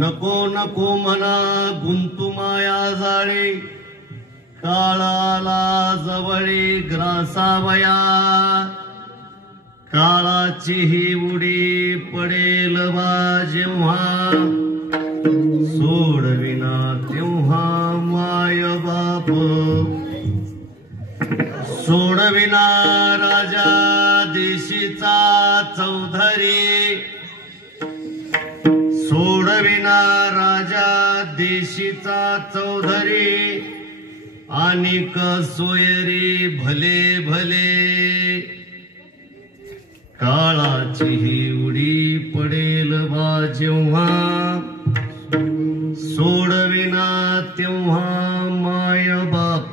नको नको मना गुंतू माया जाळे काळाला जवळी ग्रासावया काळाची ही उडी पडेल बा जेव्हा सोडविना तेव्हा माय बाप सोडविना राजा देशीचा चौधरी सोडविना राजा देशीचा चौधरी अनिक सोयरी भले भले काळाची ही उडी पडेल बा जेव्हा सोडविना तेव्हा माय बाप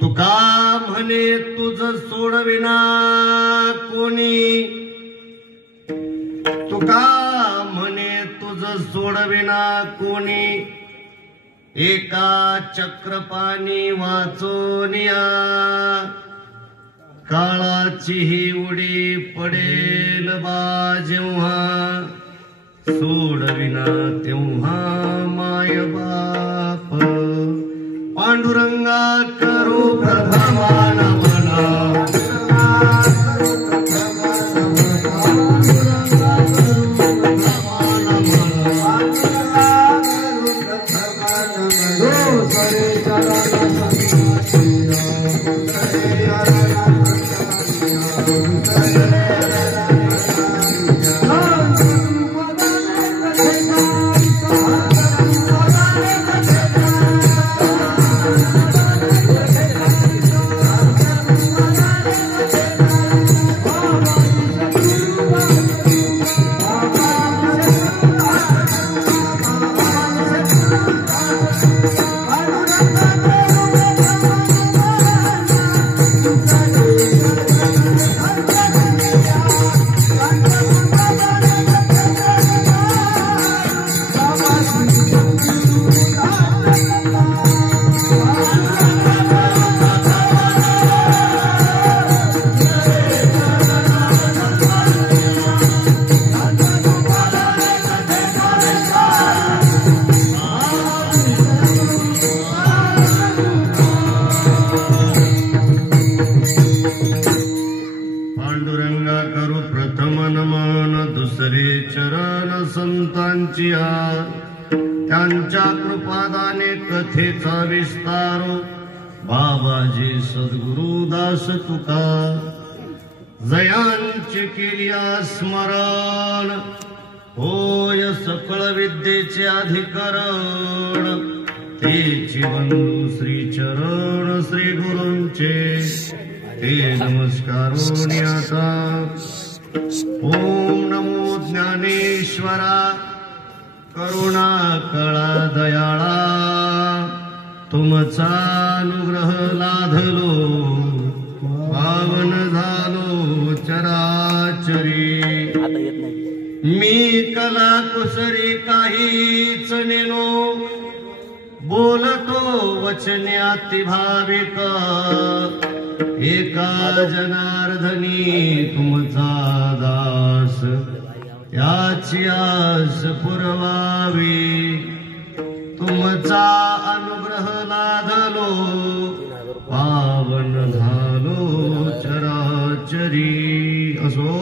तुका म्हणे तुझ सोडविना कोणी तुका म्हणे तुझ सोडविना कोणी एका चक्रपाणी वाचोनिया काळाची ही उडी पडेल बा जेव्हा सोडविना तेव्हा माय बाप पांडुरंगा करू प्रथमान म्हणा त्यांच्या कृपादाने कथेचा विस्तार बाबाजी सद्गुरुदास तुका जयांचे केलिया स्मरण होय सकळ विद्येचे अधिकरण तेची बंधू श्री चरण श्री गुरूंचे ते नमस्कारोनी आता ओम नमो ज्ञानेश्वरा करुणा कळा दयाळा तुमचा अनुग्रह लाधलो पावन झालो चराचरी मी कला कुसरी काहीच नेनो बोलतो वचने अति भाविक एका जनार्दनी तुमचा दास याची आस पुरवावी तुमचा अनुग्रह लाधलो पावन झालो चराचरी असो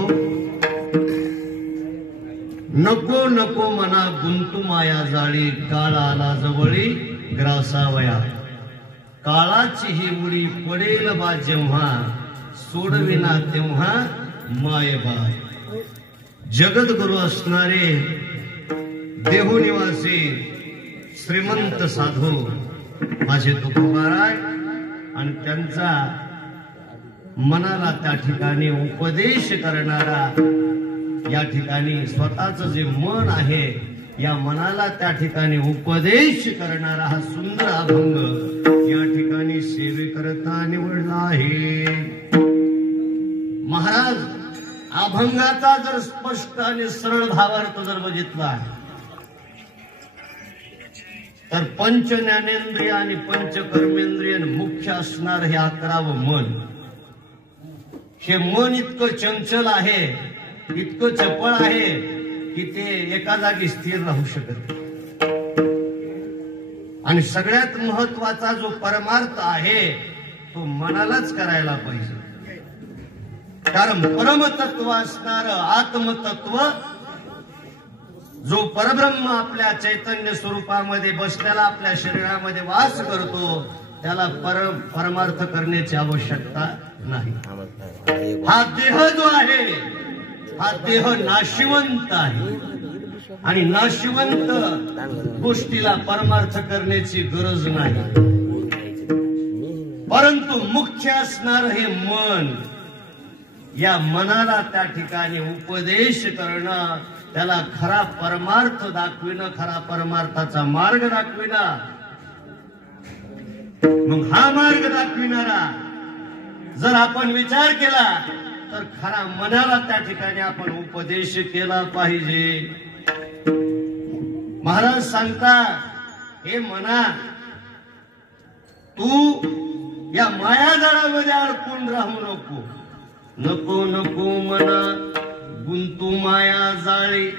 नको नको मना गुंतू माया जाळी काळाला जवळी ग्रासावया काळाची ही उडी पडेल बा जेव्हा सोडविना तेव्हा मायबा जगद्गुरु असणारे देहनिवासी श्रीमंत साधू माझे तुकोबाराय आणि त्यांचा मनाला त्या ठिकाणी उपदेश करणारा या ठिकाणी स्वतःच जे मन आहे या मनाला त्या ठिकाणी उपदेश करणारा हा सुंदर अभंग या ठिकाणी सेवेकरता निवडला आहे। महाराज अभंगाचा जर स्पष्ट आणि सरळ भावार्थ जर बघितला तर पंच ज्ञानेंद्रिय आणि पंच कर्मेंद्रिय मुख्य असणार हे 11वं मन. हे मन इतकं चंचल आहे, इतकं चपळ आहे की ते एका जागी स्थिर राहू शकत नाही. आणि सगळ्यात महत्वाचा जो परमार्थ आहे तो मनालाच करायला पाहिजे. कारण परमतत्व असणार आत्मतत्व जो परब्रह्म आपल्या चैतन्य स्वरूपामध्ये बसलेला आपल्या शरीरामध्ये वास करतो त्याला परमार्थ करण्याची आवश्यकता नाही. हा देह जो आहे हा देह नाशिवंत आहे आणि नाशिवंत गोष्टीला परमार्थ करण्याची गरज नाही. परंतु मुख्य असणार हे मन, या मनाला त्या ठिकाणी उपदेश करणं, त्याला खरा परमार्थ दाखविणं, खरा परमार्थाचा मार्ग दाखविणं. मग हा मार्ग दाखविणारा जर आपण विचार केला तर खरा मनाला त्या ठिकाणी आपण उपदेश केला पाहिजे. महाराज सांगतात, हे मना, तू या मायाजाळामध्ये अडकून राहू नको. नको नको मना गुंतू माया जाळी.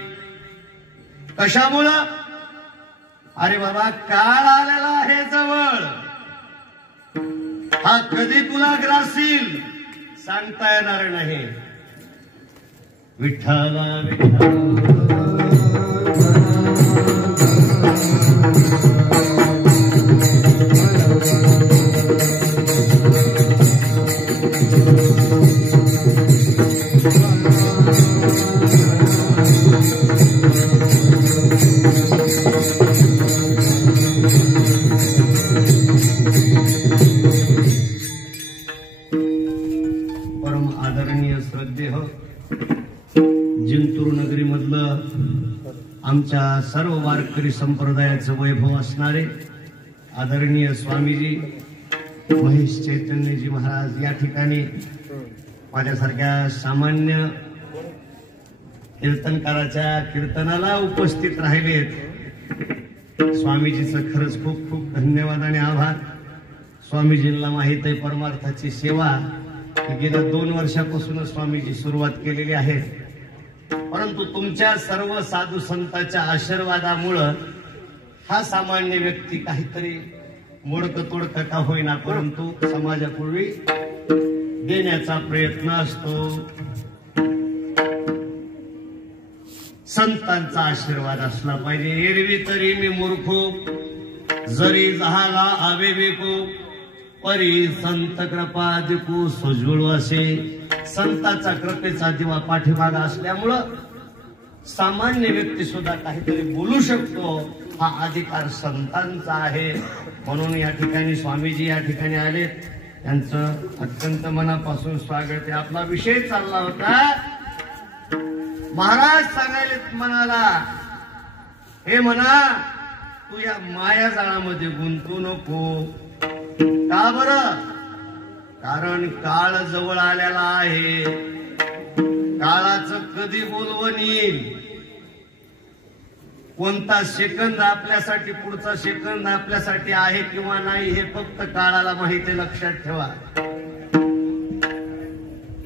कशामुळं? अरे बाबा, काळ आलेला आहे जवळ. हा कधी तुला ग्रासील सांगता येणार नाही. विठ्ठला विठ्ठला जिंतूर नगरी मधलं आमच्या सर्व वारकरी संप्रदायाचं वैभव असणारे आदरणीय स्वामीजी महेश चैतन्यजी महाराज या ठिकाणी माझ्यासारख्या सामान्य कीर्तनकाराच्या कीर्तनाला उपस्थित राहिलेत. स्वामीजीचं खरंच खूप खूप धन्यवाद आणि आभार. स्वामीजींना माहित आहे परमार्थाची सेवा गेल्या 2 वर्षापासूनच स्वामीजी सुरुवात केलेली आहे. परंतु तुमच्या सर्व साधू संतांच्या आशीर्वादामुळं हा सामान्य व्यक्ती काहीतरी मोडकं तोडकं का होईना परंतु समाजापूर्वी देण्याचा प्रयत्न असतो. संतांचा आशीर्वाद असला पाहिजे. एरवी तरी मी मूर्खो जरी झाला आवेवेको परी संत कृपा दिकू सोजवळ असे. संतांचा कृपेचा दिवा पाठीमागा असल्यामुळं सामान्य व्यक्ती सुद्धा काहीतरी बोलू शकतो. हा अधिकार संतांचा आहे. म्हणून या ठिकाणी स्वामीजी या ठिकाणी आलेत. त्यांचं अत्यंत मनापासून स्वागत आहे. आपला विषय चालला होता. महाराज सांगायलेत मनाला, हे मना, तू या मायाजाळामध्ये गुंतू नको. का बरं? कारण काळ जवळ आलेला आहे. काळाचं कधी बोलवण येईल, कोणता सेकंद आपल्यासाठी, पुढचा सेकंद आपल्यासाठी आहे किंवा नाही हे फक्त काळाला माहिती. लक्षात ठेवा,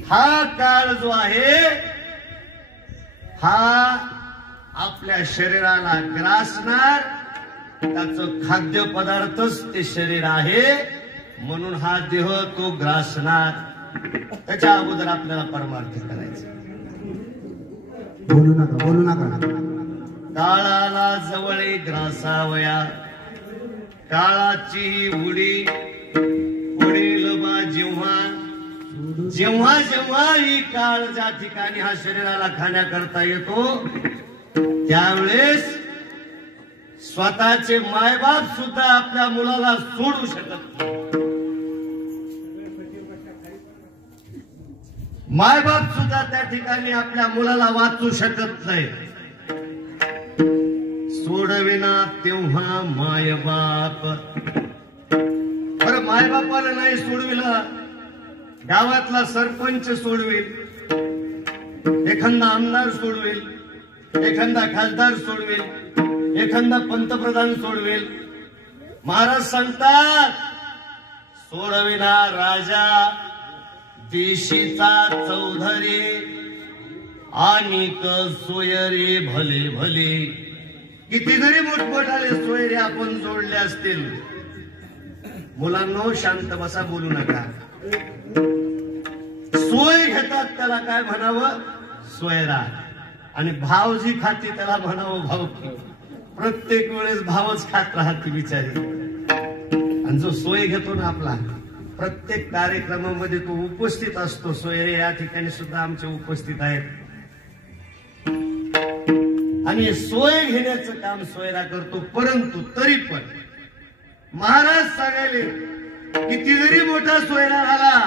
हा काळ जो आहे हा आपल्या शरीराला ग्रासणार. त्याचं खाद्य पदार्थच ते शरीर आहे. म्हणून हा देह तो ग्रासणार. त्याच्या अगोदर आपल्याला परमार्थ करायचा. बोलू नका, बोलू नका. काळाला जवळ ग्रासावया, काळाची उडी पडेल बा जेव्हा. जेव्हा जेव्हा ही काळ ज्या ठिकाणी हा शरीराला खाण्याकरता येतो त्यावेळेस स्वतःचे मायबाप सुद्धा आपल्या मुलाला सोडू शकत नाही. मायबाप सुद्धा त्या ठिकाणी आपल्या मुलाला वाचू शकत नाही. सोडविना तेव्हा मायबाप. बरं, मायबापाला नाही सोडविलं, गावातला सरपंच सोडवेल, एखादा आमदार सोडवेल, एखादा खासदार सोडवेल, एखादा पंतप्रधान सोडवेल. महाराज सांगतात सोडविना राजा देशीचा चौधरी आणि सोयरे भले भले. किती जरी मोठमोठाले सोयरे आपण जोडले असतील, मुलांनो शांत बसा, बोलू नका. सोय घेतात त्याला काय म्हणावं, सोयरा. आणि भाव जी खाती त्याला म्हणावं भावकी. प्रत्येक वेळेस भावच खात राहते बिचारी. आणि जो सोय घेतो ना आपला, प्रत्येक कार्यक्रमामध्ये तो उपस्थित असतो. सोयरे या ठिकाणी सुद्धा आमचे उपस्थित आहेत. आणि सोय घेण्याचं काम सोयरा करतो. परंतु तरी पण महाराज सांगायले किती जरी मोठा सोयरा झाला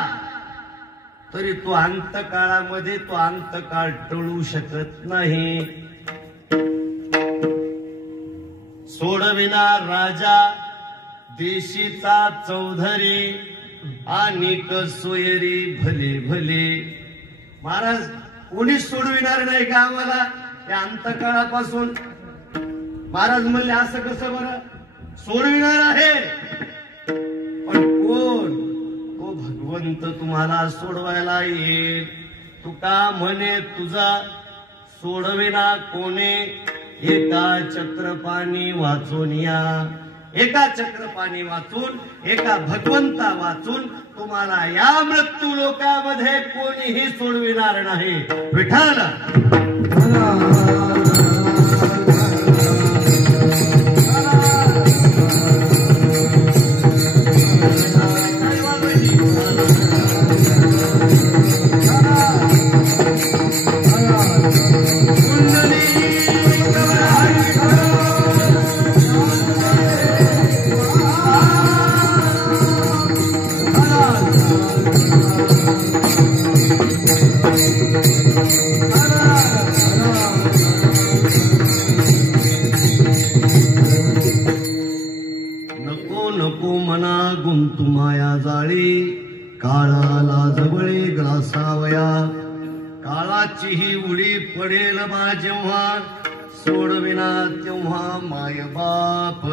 तरी तो अंतकाळामध्ये तो अंतकाळ टळू शकत नाही. सोडविना राजा देशीचा चौधरी आणि सोयरी भले भले. महाराज कोणीच सोडविणार नाही का आम्हाला या अंतकाळापासून. महाराज म्हणले असं कसं बरं, सोडविणार आहे पण कोण, तो भगवंत तुम्हाला सोडवायला येईल. तुका म्हणे तुझा सोडविना कोणे, एका चक्रपाणी वाचून या. एका चक्रपाणी वाचून, एका भगवंता वाचून तुम्हाला या मृत्यू लोकामध्ये कोणीही सोडविणार नाही. विठ्ठल माया जाळी, काळाला जवळे ग्रासावया. काळाचीही उडी पडेल बा जेव्हा, सोडविना तेव्हा माय बाप.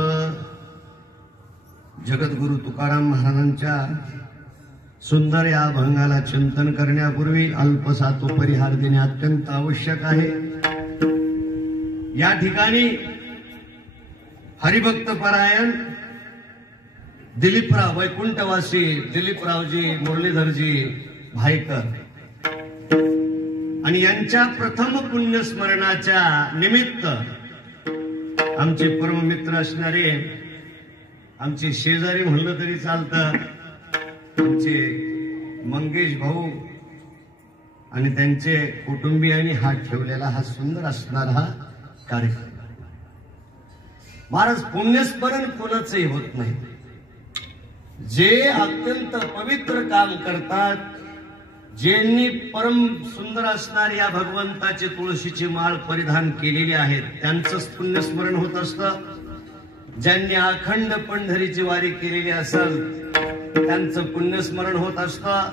जगद्गुरु तुकाराम महाराजांच्या सुंदर या अभंगाला चिंतन करण्यापूर्वी अल्पसा तो परिहार देणे अत्यंत आवश्यक आहे. या ठिकाणी हरिभक्त परायण दिलीपराव वैकुंठवासी दिलीपरावजी मुरलीधरजी भाईकर आणि यांच्या प्रथम पुण्यस्मरणाच्या निमित्त आमचे परममित्र असणारे, आमचे शेजारी म्हणलं तरी चालतं, आमचे मंगेश भाऊ आणि त्यांचे कुटुंबियांनी हा ठेवलेला हा सुंदर असणारा हा कार्यक्रम. महाराज पुण्यस्मरण कोणाचंही होत नाही. जे अत्यंत पवित्र काम करतात, ज्यांनी परम सुंदर असणारी या भगवंताची तुळशीची माळ परिधान केलेली आहेत, त्यांचंच पुण्यस्मरण होत असतं. ज्यांनी अखंड पंढरीची वारी केलेली असेल त्यांचं पुण्यस्मरण होत असतं.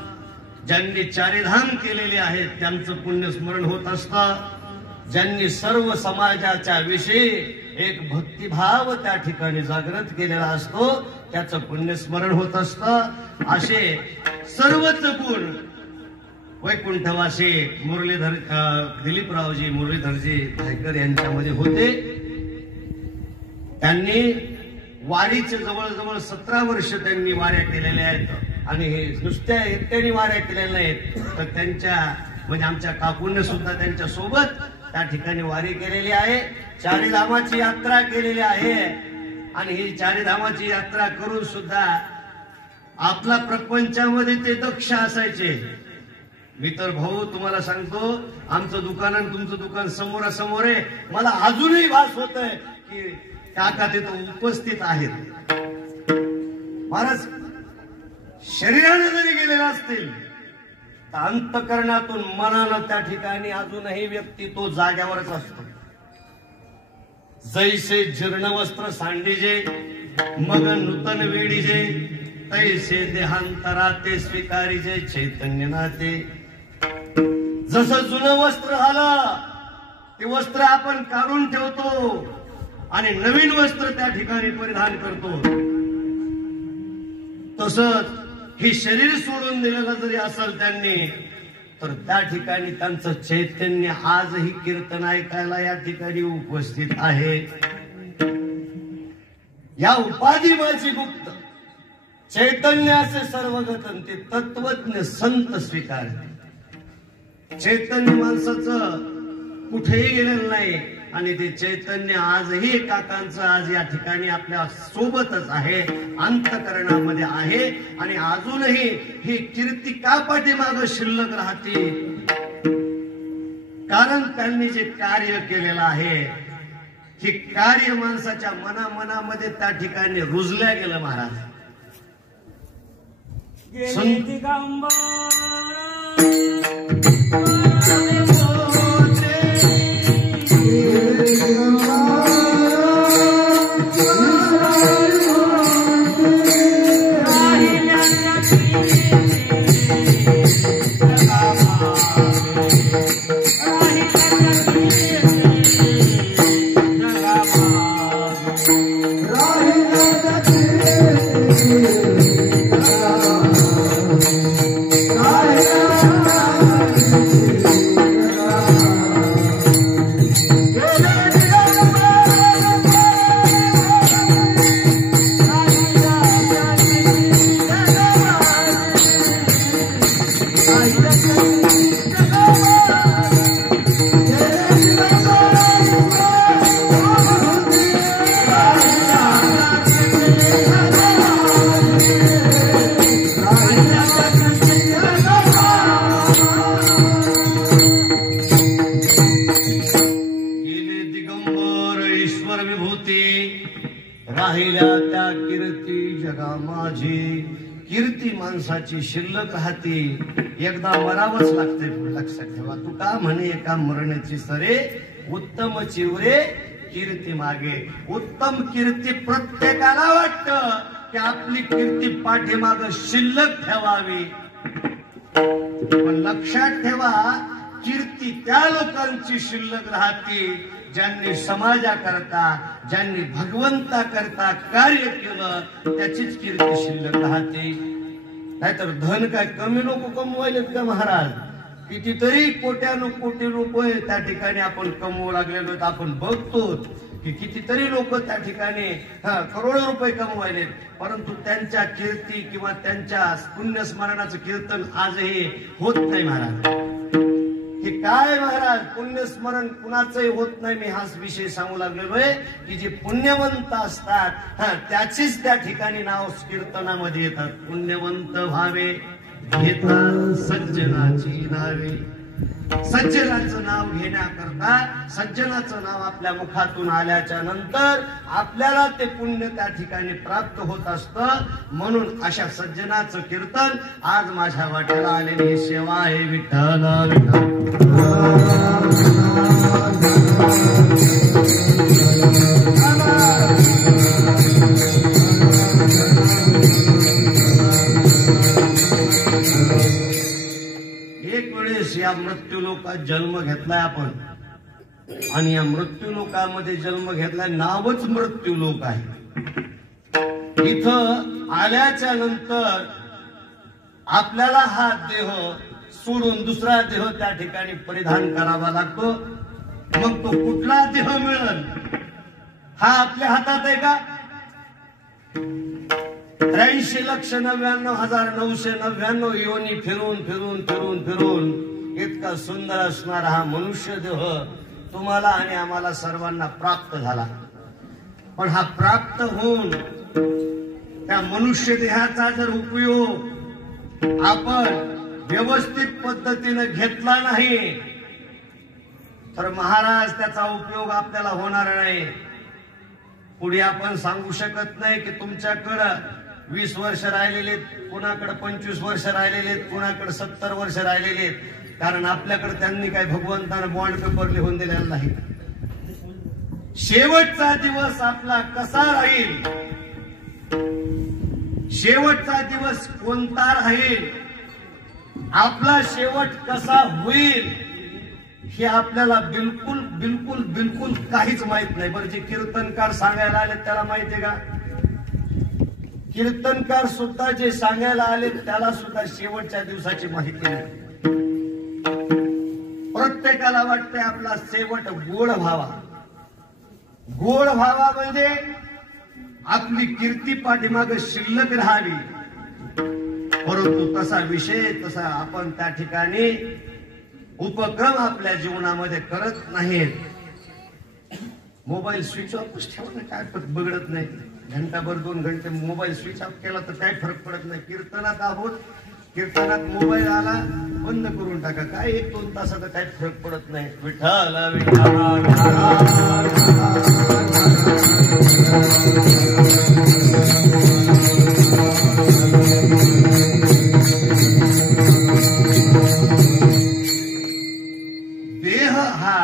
ज्यांनी चारिधाम केलेले आहेत त्यांचं पुण्यस्मरण होत असतं. ज्यांनी सर्व समाजाच्या विषयी एक भक्तिभाव त्या ठिकाणी जागृत केलेला असतो त्याचं पुण्यस्मरण होत असतं. असे सर्वच गुण वैकुंठवासी मुरलीधर दिलीपरावजी मुरलीधरजी भाईकर यांच्यामध्ये होते. त्यांनी वारीचे जवळजवळ 17 वर्ष त्यांनी वाऱ्या केलेल्या आहेत आणि हे नुसत्या एकट्याने वाऱ्या केलेल्या नाहीत, तर त्यांच्या म्हणजे आमच्या काकूंनी सुद्धा त्यांच्या सोबत त्या ठिकाणी वारी केलेली आहे. चारिधामाची यात्रा केलेली आहे आणि ही चारिधामाची यात्रा करून सुद्धा आपला प्रपंचामध्ये ते दक्ष असायचे. मी तर भाऊ तुम्हाला सांगतो, आमचं दुकान आणि तुमचं दुकान समोरासमोर आहे. मला अजूनही भास होत आहे की काका तिथं उपस्थित आहेत. महाराज शरीराने जरी गेलेला असतील तर अंतकरणातून मनानं त्या ठिकाणी अजूनही व्यक्ती तो जाग्यावरच असतो. जैसे जीर्ण वस्त्र सांडीजे मग नूतन वेडीजे, तैसे देहांतरा ते स्वीकारीजे चैतन्य नाते. जसं जुनं वस्त्र झालं ते वस्त्र आपण काढून ठेवतो आणि नवीन वस्त्र त्या ठिकाणी परिधान करतो, तसंच हे शरीर सोडून दिलेलं जरी असेल त्यांनी, तर त्या ठिकाणी त्यांचं चैतन्य आजही कीर्तन ऐकायला या ठिकाणी उपस्थित आहे. या उपाधी माझी गुप्त चैतन्य असे सर्वगतन ते तत्वज्ञ संत स्वीकारते. चैतन्य माणसाचं कुठेही गेलेलं नाही आणि ते चैतन्य आजही काकांचं आज या ठिकाणी आपल्या सोबतच आहे, अंतःकरणामध्ये आहे. आणि अजूनही ही कीर्ती का पाठीमागं शिल्लक राहते? कारण त्यांनी जे कार्य केलेलं आहे हे कार्य माणसाच्या मनामध्ये त्या ठिकाणी रुजल्या गेलं. महाराज माणसाची शिल्लक राहते. एकदा मरावंच लागते. लक्षात ठेवा. तू का म्हणे एका मरणाची सरे उत्तम चिवरे कीर्ती मागे. उत्तम कीर्ती प्रत्येकाला वाटतं की आपली कीर्ती पाठीमाग शिल्लक ठेवावी, पण लक्षात ठेवा कीर्ती त्या लोकांची शिल्लक राहते ज्यांनी समाजाकरता, ज्यांनी भगवंता करता कार्य केलं, त्याचीच कीर्ती शिल्लक राहते. नाहीतर धन काय कमी लोक कमवायलेत का महाराज? कितीतरी कोट्यानो कोटी रुपये त्या ठिकाणी आपण कमवू लागलेलो. आपण बघतो की कितीतरी लोक त्या ठिकाणी करोडो रुपये कमवायलेत, परंतु त्यांच्या कीर्ती किंवा त्यांच्या पुण्यस्मरणाचं कीर्तन आजही होत नाही महाराज. हे काय महाराज? पुण्यस्मरण कुणाचंही होत नाही. मी हाच विषय सांगू लागलेलो आहे की जे पुण्यवंत असतात त्याचीच त्या ठिकाणी नाव कीर्तनामध्ये येतात. पुण्यवंत व्हावे घेता सज्जनाची नावे. सज्जनाचं नाव घेण्याकरता, सज्जनाचं नाव आपल्या मुखातून आल्याच्या नंतर आपल्याला ते पुण्य त्या ठिकाणी प्राप्त होत असतं. म्हणून अशा सज्जनाचं कीर्तन आज माझ्या वाट्याला आलेली सेवा आहे. विठ्ठल विठ्ठल. एक वेळेस या मृत्यू लोकात जन्म घेतलाय आपण, आणि या मृत्यू लोकामध्ये जन्म घेतलाय, नावच मृत्यू लोक आहे. इथं आल्याच्या नंतर आपल्याला हा देह सोडून दुसरा देह त्या ठिकाणी परिधान करावा लागतो. मग तो कुठला देह मिळेल हा आपल्या हातात आहे का? 83,99,999 योनी फिरून फिरून फिरून फिरून इतका सुंदर असणारा हा मनुष्य देह तुम्हाला आणि आम्हाला सर्वांना प्राप्त झाला. पण हा प्राप्त होऊन त्या मनुष्य देहाचा जर उपयोग आपण व्यवस्थित पद्धतीने घेतला नाही तर महाराज त्याचा उपयोग आपल्याला होणार नाही. पुढे आपण सांगू शकत नाही की तुमच्याकडं 20 वर्ष राहिलेले, कुणाकडे 25 वर्ष राहिलेले, कुणाकडे 70 वर्ष राहिलेले, कारण आपल्याकडे त्यांनी काय भगवंतानं बॉन्ड पेपर लिहून दिलेला नाही. शेवटचा दिवस आपला कसा राहील, शेवटचा दिवस कोणता राहील, आपला शेवट कसा होईल हे आपल्याला बिलकुल बिलकुल बिलकुल काहीच माहित नाही. बरं, जे कीर्तनकार सांगायला आले त्याला माहितीये का? कीर्तनकार सुद्धा जे सांगायला आले त्याला सुद्धा शेवटच्या दिवसाची माहिती नाही. प्रत्येकाला वाटतंय आपला शेवट गोड व्हावा. गोड व्हावा म्हणजे आपली कीर्ती पाठीमागे शिल्लक राहावी. परंतु तसा विषय, तसा आपण त्या ठिकाणी उपक्रम आपल्या जीवनामध्ये करत नाहीत. मोबाईल स्विच ऑफच ठेवणं काय बिघडत नाही. घंटाभर 2 घंटे मोबाईल स्विच ऑफ केला तर काय फरक पडत नाही. कीर्तनात आहोत, कीर्तनात मोबाईल आला बंद करून टाका, काय 1-2 तासाचा काय फरक पडत नाही. विठ्ठल देह हा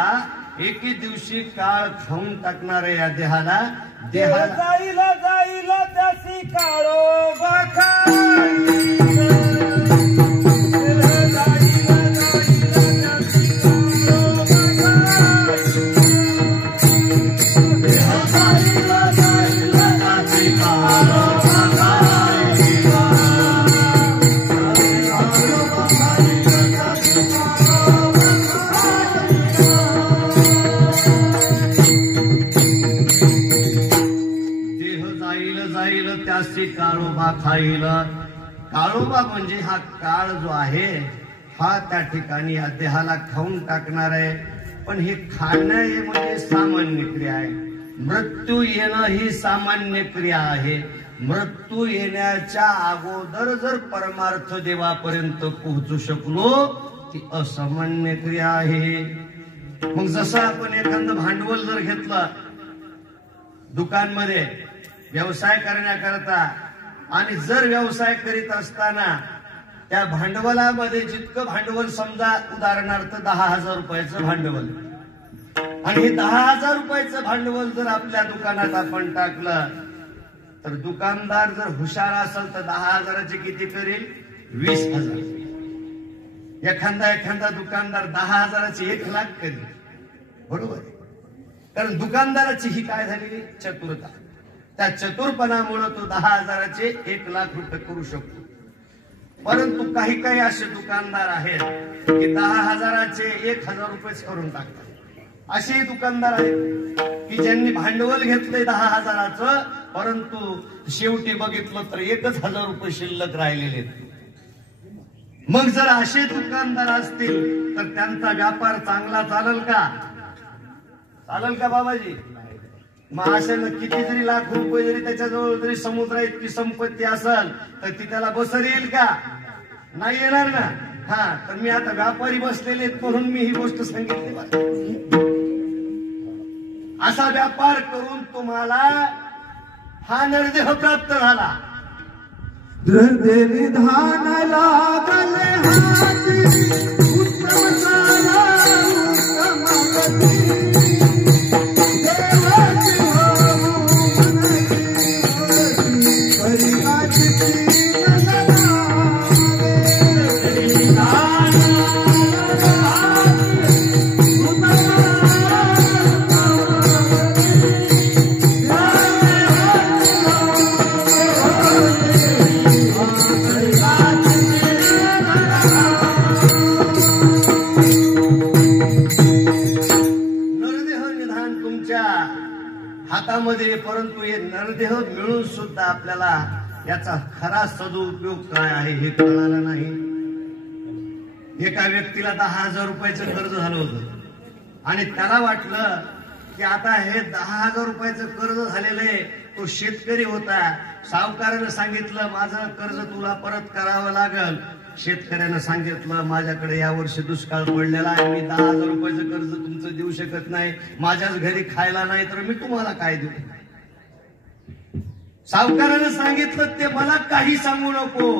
एके दिवशी काळ खाऊन टाकणारे या देहाला जाईला जाईला त्याची काळोबा खाई. काळोबा खाईल. काळोबा म्हणजे हा काळ जो आहे हा त्या ठिकाणी या देहाला खाऊन टाकणार आहे. पण हे खाणं हे म्हणजे सामान्य क्रिया आहे. मृत्यू येणं ही सामान्य क्रिया आहे. मृत्यू येण्याच्या अगोदर जर परमार्थ देवापर्यंत पोहोचू शकलो ती असामान्य क्रिया आहे. मग जसं आपण एखादं भांडवल जर घेतलं दुकानमध्ये व्यवसाय करण्याकरता, आणि जर व्यवसाय करीत असताना त्या भांडवलामध्ये जितकं भांडवल, समजा उदाहरणार्थ 10,000 रुपयाचं भांडवल, आणि हे 10,000 रुपयाचं भांडवल जर आपल्या दुकानात आपण टाकलं तर दुकानदार जर हुशार असेल तर 10,000चे किती करेल? 20,000. एखादा दुकानदार 10,000चे 1,00,000 करेल. बरोबर, कारण दुकानदाराची ही काय झालेली चतुरता. त्या चतुरपणामुळे तो 10,000चे 1,00,000 रुपये करू शकतो. परंतु काही काही असे दुकानदार आहेत की 10,000चे 1,000 रुपयेच करून टाकतात. असे दुकानदार आहेत की ज्यांनी भांडवल घेतलंय 10,000चं, परंतु शेवटी बघितलं तर 1,000 रुपये शिल्लक राहिलेले. मग जर असे दुकानदार असतील तर त्यांचा व्यापार चांगला चालेल का? चालेल का बाबाजी? मग अशानं किती जरी लाख रुपये जरी त्याच्याजवळ जरी समुद्रा इतकी संपत्ती असेल तर ती त्याला बसर येईल का? नाही येणार ना. हा, तर मी आता व्यापारी बसलेले म्हणून मी ही गोष्ट सांगितली. असा व्यापार करून तुम्हाला हा नरदेह प्राप्त झाला. विधान लागले हाती उत्तम झाला हातामध्ये. परंतु हे नरदेह मिळून सुद्धा आपल्याला याचा खरा सदुपयोग काय आहे हे कळालं नाही. एका व्यक्तीला 10,000 रुपयाचं कर्ज झालं होतं आणि त्याला वाटलं की आता हे 10,000 रुपयाचं कर्ज झालेलं आहे. तो शेतकरी होता. सावकारानं सांगितलं माझं कर्ज तुला परत करावं लागल. शेतकऱ्यानं सांगितलं माझ्याकडे यावर्षी दुष्काळ पडलेला आहे, मी 10,000 रुपयाचं कर्ज तुमचं देऊ शकत नाही. माझ्याच घरी खायला नाही तर मी तुम्हाला काय देऊ? सावकारानं सांगितलं ते मला काही सांगू नको,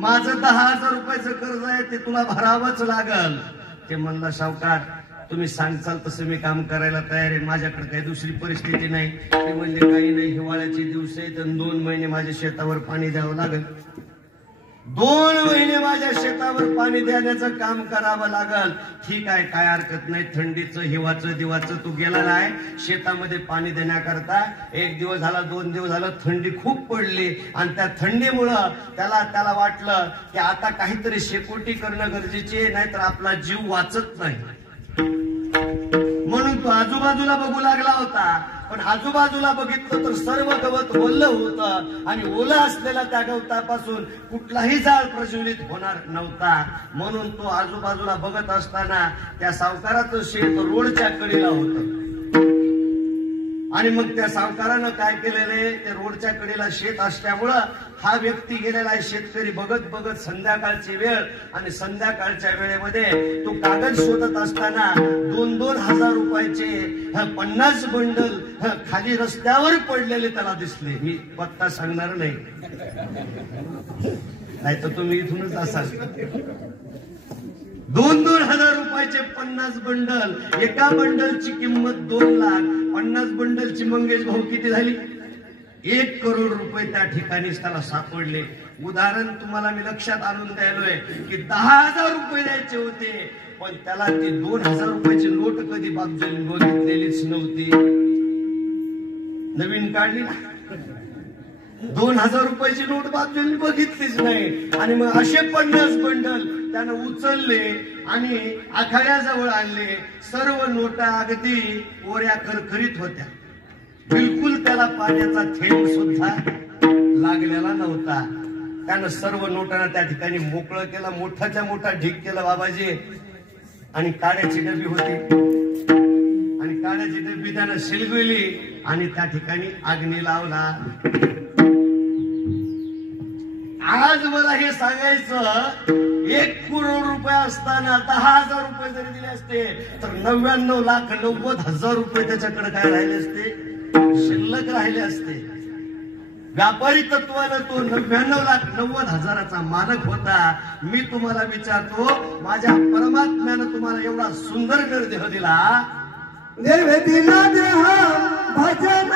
माझं 10,000 रुपयाचं कर्ज आहे ते तुला भरावंच लागल. ते म्हणला सावकार तुम्ही सांगचाल तसं मी काम करायला तयार आहे, माझ्याकडे काही दुसरी परिस्थिती नाही. ते म्हणले काही नाही, हिवाळ्याचे दिवस आहेत आणि 2 महिने माझ्या शेतावर पाणी द्यावं लागेल. 2 महिने माझ्या शेतावर पाणी देण्याचं काम करावं लागल. ठीक आहे, काय हरकत नाही. थंडीचं हिवाचं दिवाचं तू गेला नाही शेतामध्ये पाणी देण्याकरता. 1 दिवस झाला, 2 दिवस झालं, थंडी खूप पडली आणि त्या थंडीमुळं त्याला वाटलं की आता काहीतरी शेकोटी करणं गरजेचे, नाहीतर आपला जीव वाचत नाही. म्हणून तो आजूबाजूला बघू लागला होता. पण आजूबाजूला बघितलं तर सर्व गवत ओलं होतं आणि ओलं असलेल्या त्या गवतापासून कुठलाही जाळ प्रज्वलित होणार नव्हता. म्हणून तो आजूबाजूला बघत असताना त्या सावकाराचं शेत रोडच्या कडेला होतं आणि मग त्या सावकारानं काय केलेले, त्या रोडच्या कडेला शेत असल्यामुळं हा व्यक्ती गेलेला आहे. शेतकरी बघत बघत संध्याकाळची वेळ आणि संध्याकाळच्या वेळेमध्ये तो कागद शोधत असताना 2-2 हजार रुपयाचे 50 बंडल खाली रस्त्यावर पडलेले त्याला दिसले. मी पत्ता सांगणार नाही, नाही तर तुम्ही इथूनच असाल. 2-2 हजार रुपयाचे 50 बंडल. एका बंडलची किंमत 2 लाख. 50 बंडलची मंगेश भाऊ किती झाली? 1 करोड रुपये त्या ठिकाणीच त्याला सापडले. उदाहरण तुम्हाला मी लक्षात आणून द्यायलोय की 10,000 रुपये द्यायचे होते, पण त्याला ती 2,000 रुपयाची नोट कधी बापजांनी बघितलेलीच नव्हती. नवीन काढली ना, 2,000 रुपयाची नोट बापजांनी बघितलीच नाही. आणि मग असे 50 बंडल त्यानं उचलले आणि आखाड्याजवळ आणले. सर्व नोटा अगदी कोऱ्या खरखरीत होत्या. बिलकुल त्याला पाण्याचा थेंब सुद्धा लागलेला नव्हता. त्यानं सर्व नोटांना त्या ठिकाणी मोकळं केलं. मोठाच्या मोठा ढीक केला बाबाजी. आणि काड्याची डबी होती आणि काड्याची डबी त्यानं शिलगवली आणि त्या ठिकाणी अग्नी लावला. आज मला हे सांगायचं, 1 करोड रुपये असताना 10,000 रुपये जरी दिले असते तर 99,90,000 रुपये त्याच्याकडे काय राहिले असते? शिल्लक राहिले असते. व्यापारी तत्वानं तो 99,90,000चा मालक होता. मी तुम्हाला विचारतो, माझ्या परमात्म्यानं तुम्हाला एवढा सुंदर निर्देह दिला. देव दिला देह भजन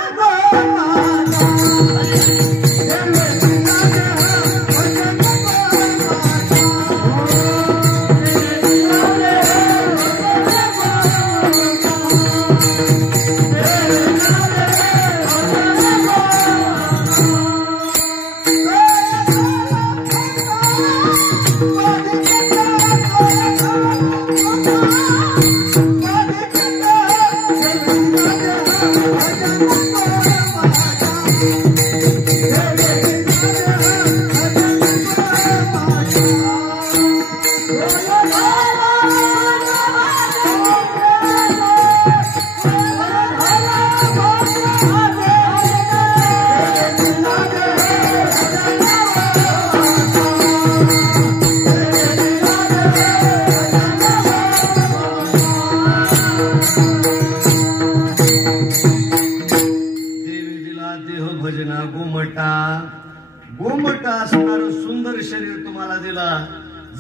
गोमटा असणारं सुंदर शरीर तुम्हाला दिलं.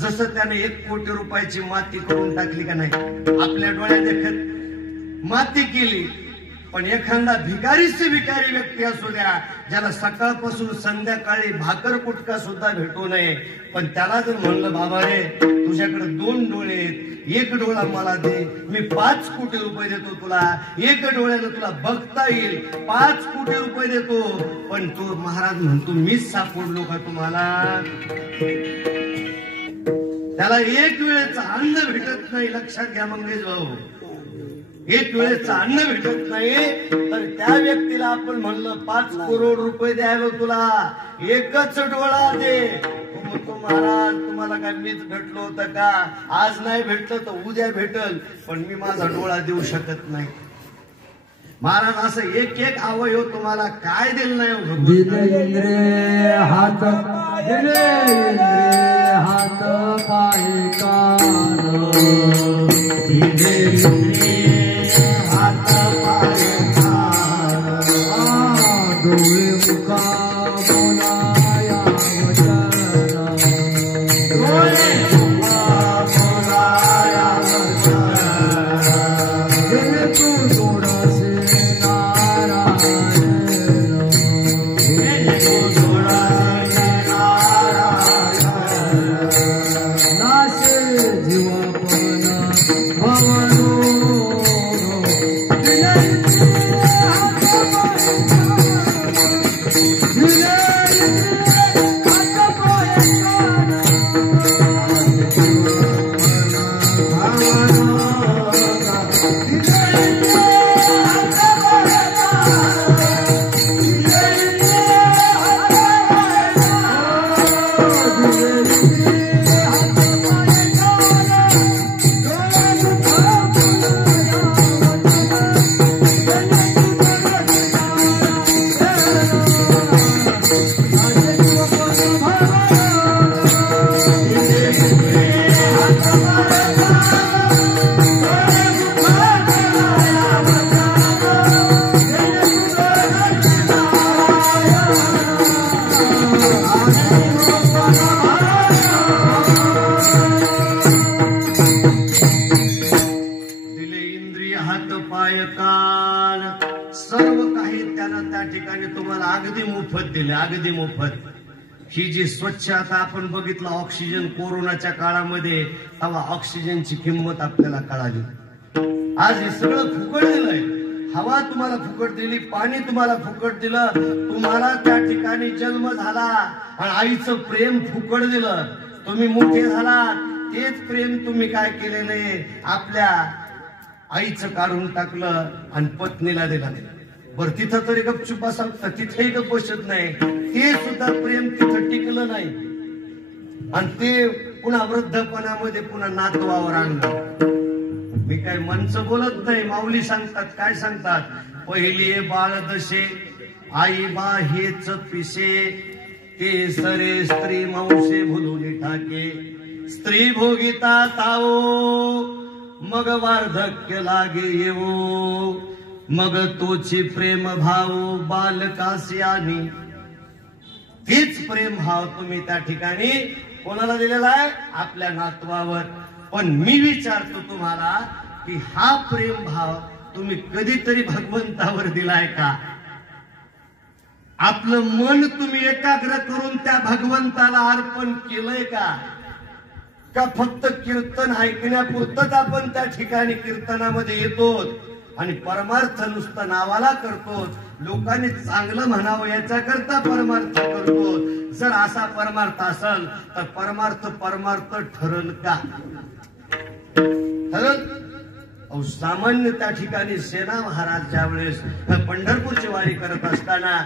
जसं त्याने 1 कोटी रुपयाची माती करून टाकली का नाही, आपल्या डोळ्यात देखत माती केली. पण एखादा भिकारीचे भिकारी व्यक्ती असू द्या, ज्याला सकाळपासून संध्याकाळी भाकर कुटका सुद्धा भेटू नये, पण त्याला जर म्हणलं बाबा रे तुझ्याकडे 2 डोळे आहेत, 1 डोळा मला दे, मी 5 कोटी रुपये देतो तुला, 1 डोळ्यानं तुला बघता येईल, 5 कोटी रुपये देतो. पण तो महाराज म्हणतो मीच सापडलो का तुम्हाला? त्याला 1 वेळेचं अन्न भेटत नाही. लक्षात घ्या मंगेश भाऊ, 1 वेळेचं अन्न भेटत नाही, तर त्या व्यक्तीला आपण म्हणलं 5 करोड रुपये द्यायला तुला, 1च डोळा दे. म्हणतो महाराज तुम्हाला काय मीच भेटलो होतं का? आज नाही भेटलं तर उद्या भेटल, पण मी माझा डोळा देऊ शकत नाही. महाराज असं 1-1 अवयव तुम्हाला काय दिलं नाही? दिले हात, दिले हात पाय कान, दिले हात पाय कान, डोळे मुखा बोलाया वचन, डोळे मुखा बोलाया वचन, दिले तू सोडासे नारायण, दिले तू सोडासे नारायण. दान सर्व काही त्यानं त्या ठिकाणी तुम्हाला अगदी मोफत दिले, अगदी मोफत. ही जी स्वच्छ आता आपण बघितलं ऑक्सिजन कोरोनाच्या काळामध्ये, तेव्हा ऑक्सिजनची किंमत आपल्याला कळाली. आज हे सगळं फुकट दिलंय. हवा तुम्हाला फुकट दिली, पाणी तुम्हाला फुकट दिलं, तुम्हाला त्या ठिकाणी जन्म झाला आणि आईचं प्रेम फुकट दिलं. तुम्ही मोठे झालात, तेच प्रेम तुम्ही काय केलेले, आपल्या आईचं काढून टाकलं आणि पत्नीला दिला. बर तिथं तरी गपचूप असाल तर तिथेही गप बसत नाही, ते सुद्धा प्रेम तिथं टिकलं नाही आणि ते पुन्हा वृद्धपणामध्ये पुन्हा नातवावर आणलं. मी काय मनचं बोलत नाही, माऊली सांगतात. काय सांगतात? पहिली बाळ दशे आई बा हेच पिसे, ते सरे स्त्री मांसे भुलून टाके, स्त्री भोगिता ताओ मग वार्धक्य लागे येवो, मग तोची प्रेम भाव बालकासी आणि. तीच प्रेम भाव तुम्ही त्या ठिकाणी कोणाला दिलेला आहे? आपल्या नातवावर. पण मी विचारतो तुम्हाला की हा प्रेम भाव तुम्ही कधीतरी भगवंतावर दिलाय का? आपलं मन तुम्ही एकाग्र करून त्या भगवंताला अर्पण केलंय का? का फक्त कीर्तन ऐकण्यापुरतच आपण त्या ठिकाणी कीर्तनामध्ये येतो आणि परमार्थ नुसतं नावाला करतो, लोकांनी चांगलं म्हणावं याच्याकरता परमार्थ करतो. जर असा परमार्थ असेल तर परमार्थ ठरल का? ठरल? सामान्य त्या ठिकाणी सेना महाराज ज्या वेळेस पंढरपूरची वारी करत असताना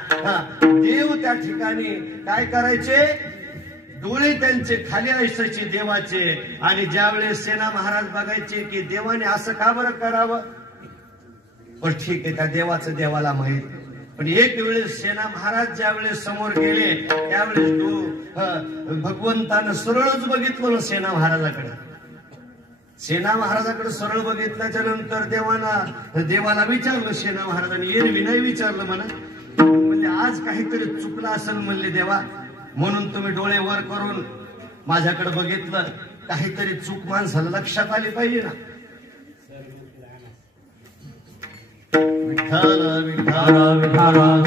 देव त्या ठिकाणी काय करायचे? डोळे त्यांचे खाली असायचे देवाचे. आणि ज्या वेळेस सेना महाराज बघायचे की देवाने असं का बरं करावं, पण ठीक आहे त्या देवाचं देवाला माहित. पण एक वेळेस सेना महाराज ज्या वेळेस समोर गेले त्यावेळेस भगवंतानं सरळच बघितलं ना सेना महाराजाकडे. सेना महाराजाकडे सरळ बघितल्याच्या नंतर देवाला विचारलं सेना महाराजांनी, एरवी नाही विचारलं म्हणा, म्हणजे आज काहीतरी चुकलं असेल म्हणले देवा, म्हणून तुम्ही डोळे वर करून माझ्याकडे बघितलं, काहीतरी चूक माणसाला लक्षात आली पाहिजे ना. विठ्ठल विठ्ठल विठ्ठल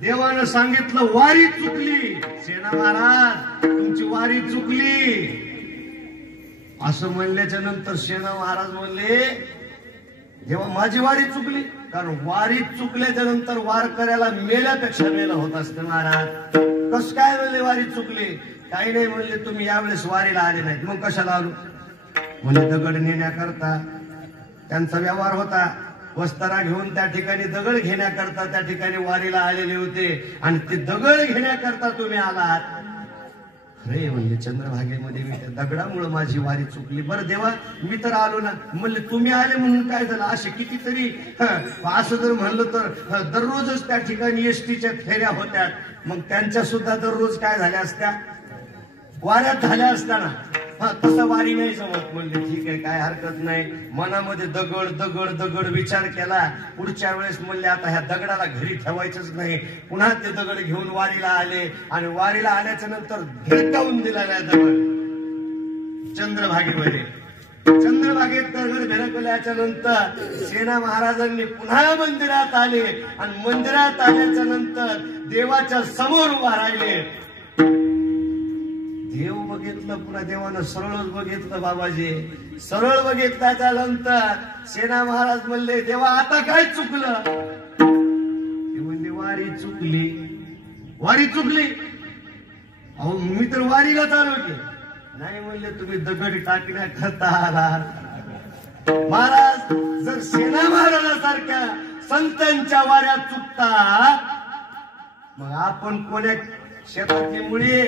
देवानं सांगितलं वारी चुकली. सेना महाराज तुमची वारी चुकली असं म्हणल्याच्या नंतर सेना महाराज म्हणले देवा माझी वारी चुकली. कारण वारी चुकल्याच्या नंतर वारकऱ्याला मेल्यापेक्षा मेलं होत असतं महाराज. कस काय म्हणले वारी चुकली? काही नाही म्हणले, तुम्ही यावेळेस वारीला आले नाहीत. मग कशाला आलो? म्हणजे दगड नेण्याकरता त्यांचा व्यवहार होता. वस्तारा घेऊन त्या ठिकाणी दगड घेण्याकरता त्या ठिकाणी वारीला आलेले होते आणि ते दगड घेण्याकरता तुम्ही आलात. अरे म्हणले चंद्रभागेमध्ये मी त्या दगडामुळे माझी वारी चुकली. बरं देवा मी तर आलो ना. म्हणले तुम्ही आले म्हणून काय झालं? असे कितीतरी असं जर म्हणलं तर दररोजच त्या ठिकाणी एसटीच्या फेऱ्या होत्या, मग त्यांच्या सुद्धा दररोज काय झाल्या असत्या? वाऱ्यात झाल्या असताना. तसं वारी नाही जमत. म्हणले ठीक आहे काय हरकत नाही. मनामध्ये दगड दगड दगड विचार केला. पुढच्या वेळेस म्हणले आता ह्या दगडाला घरी ठेवायचंच नाही. पुन्हा ते दगड घेऊन वारीला आले आणि वारीला आल्याच्या नंतर भिरकावून दिला दगड चंद्रभागेमध्ये. चंद्रभागेत दगड भिरकवल्याच्या नंतर सेना महाराजांनी पुन्हा मंदिरात आले आणि मंदिरात आल्याच्या नंतर देवाच्या समोर उभा राहिले. देव बघितलं, पुन्हा देवानं सरळच बघितलं. बाबाजी सरळ बघितल्याच्या नंतर सेना महाराज म्हणले देवा आता काय चुकलं? ते म्हणले वारी चुकली. वारी चुकली? अहो मी तर वारीला चालू की नाही. म्हणले तुम्ही दगड टाकण्याकरता आला. महाराज जर सेना महाराजासारख्या संतांच्या वाऱ्या चुकतात, मग आपण कोण्या शेतातली मुळी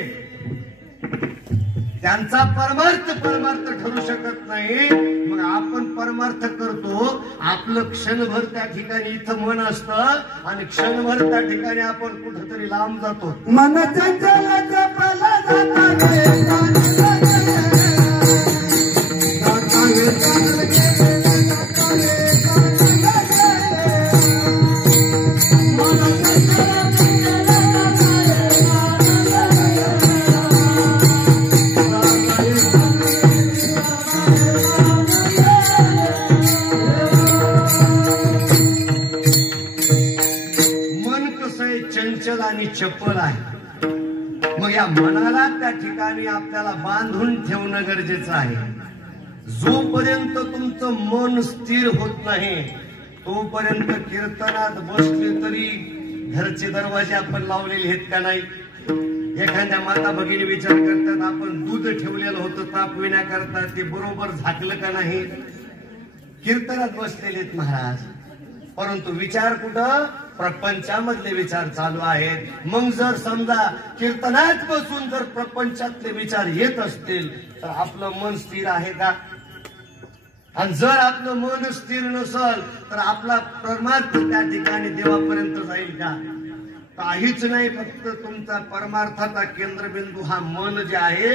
त्यांचा परमार्थ ठरू शकत नाही. मग आपण परमार्थ करतो. आपलं क्षणभर त्या ठिकाणी इथं मन असतं आणि क्षणभर त्या ठिकाणी आपण कुठेतरी लांब जातो. मन चंचल जपला जाता चपल आहे. मग या मनाला त्या ठिकाणी आपल्याला बांधून ठेवणं गरजेचं आहे. जोपर्यंत तुमचं मन स्थिर होत नाही तोपर्यंत कीर्तनात बसले तरी घरचे दरवाजे आपण लावलेले आहेत का नाही. एखाद्या माता भगिनी विचार करतात आपण दूध ठेवलेलं होतं तापविण्याकरता ते बरोबर झाकलं का नाही. कीर्तनात बसलेले आहेत महाराज, परंतु विचार कुठं प्रपंचामधले विचार चालू आहेत. मग जर समजा कीर्तनात बसून जर प्रपंचातले विचार येत असतील तर आपलं मन स्थिर आहे का. आणि जर आपलं मन स्थिर नसल तर आपला परमार्थ त्या ठिकाणी देवापर्यंत जाईल का. काहीच नाही. फक्त तुमचा परमार्थाचा केंद्रबिंदू हा मन जे आहे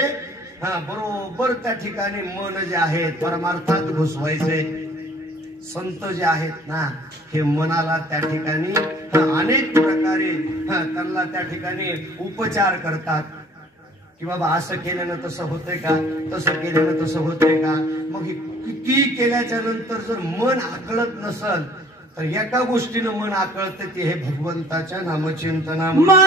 बरोबर त्या ठिकाणी मन जे आहे परमार्थात घुसवायचे. संत जे आहेत ना हे मनाला त्या ठिकाणी अनेक प्रकारे त्यांना त्या ठिकाणी उपचार करतात की बाबा असं केल्यानं तसं होतंय का, तसं केल्यानं तसं होतंय का. मग हे किती केल्याच्या नंतर जर मन आकळत नसल तर एका गोष्टीनं मन आकळतं ते हे भगवंताच्या नामचिंतनामुळे.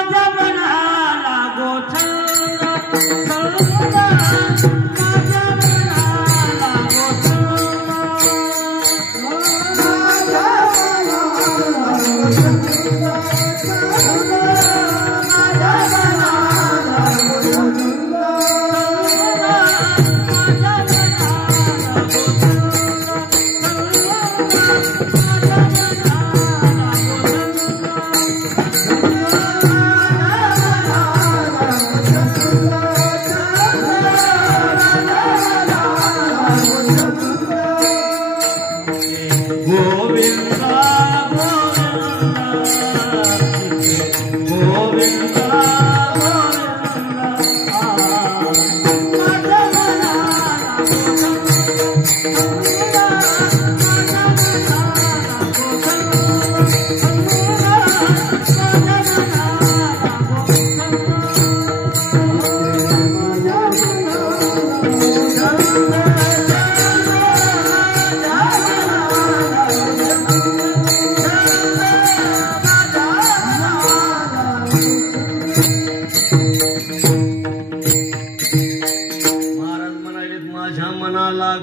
माझ्या मनाला